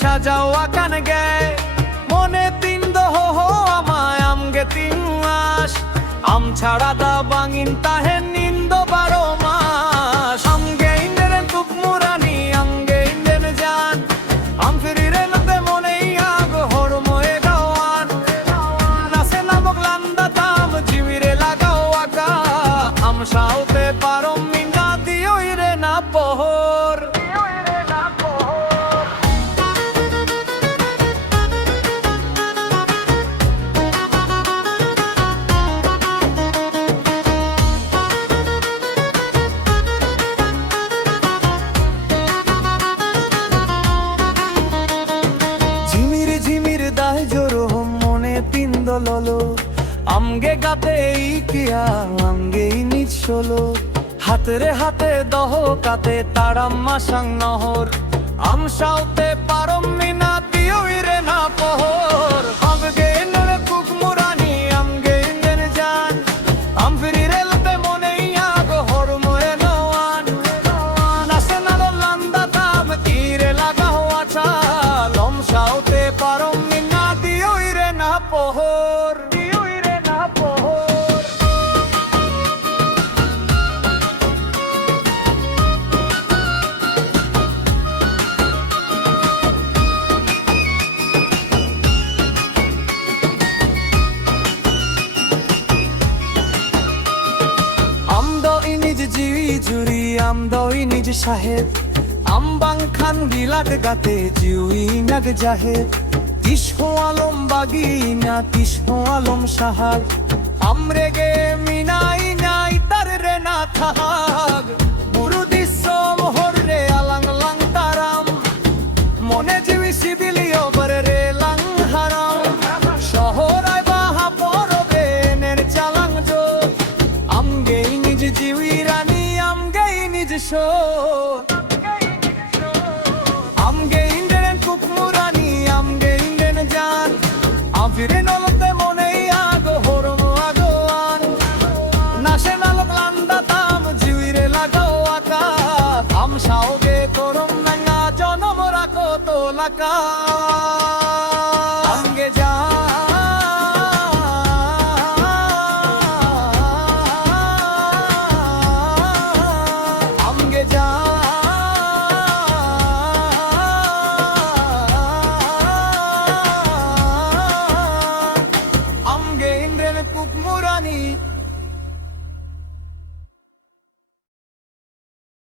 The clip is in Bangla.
সাজাও আকান গায় মনে তিন দহ আমায় আমগে তিন মাস আম ছাড়া দা বাঙিন তাহে নিন্দ 12 মাস আমগে ইন্দেন তুক মুরানি আমগে ইন্দেন জান আম ফিরিরে লতে মনে আগ হর ময়ে গাওয়ান নাসে নামক লান্দা তাম জিবিরে লাগাও আকা আম সাউতে পারম মিনা দিও ইরে না পহর ললো আমগে গাতে ইকিয়া আমগে নিজ শোলো হাতরে হাতে দহ কাতে তারাম মাসাং নহর আম সাউতে পারম মিনা দিও ইরে না পহর আমগে নরে কুক মুরানি আমগে ইন্দেন জান আম ফিরিরে লতে মনে আগ হর ময়ে নওয়ান নাসে নালো লান্দা তাম তীরে লাগা হওয়া চাল আম সাউতে পারম মিনা দিও ইরে না পহর জুরি আম দই নিজ সাহেব আমবাং খান গিলাট গাতে জিউই নাগ জাহেব তিসহো আলম বাগিনা তিসহো আলম সাহাগ আমরে গে মিনাই নাই তার রে না থাক বুরু দিসম হর রে আলাং লাং তারাম মনে জিবি সিবিলি ওপর রে লাং হারাম শহরায় বাহা পরবে নের চালাং জো আমগে নিজ জিউই রানী আমগে নিজ শো আমগে ইন্দেন কুক মুরানি আমগে ইন্দেন জান আফিরে নলতে মনে আগ হরম আগোয়ান নাসে নালক লান্দা তাম জিউইরে লাগাও আকা আম সাওগে করম নাঙ্গা জনম রাখো তোলাকা আমগে যা কুক মুরানি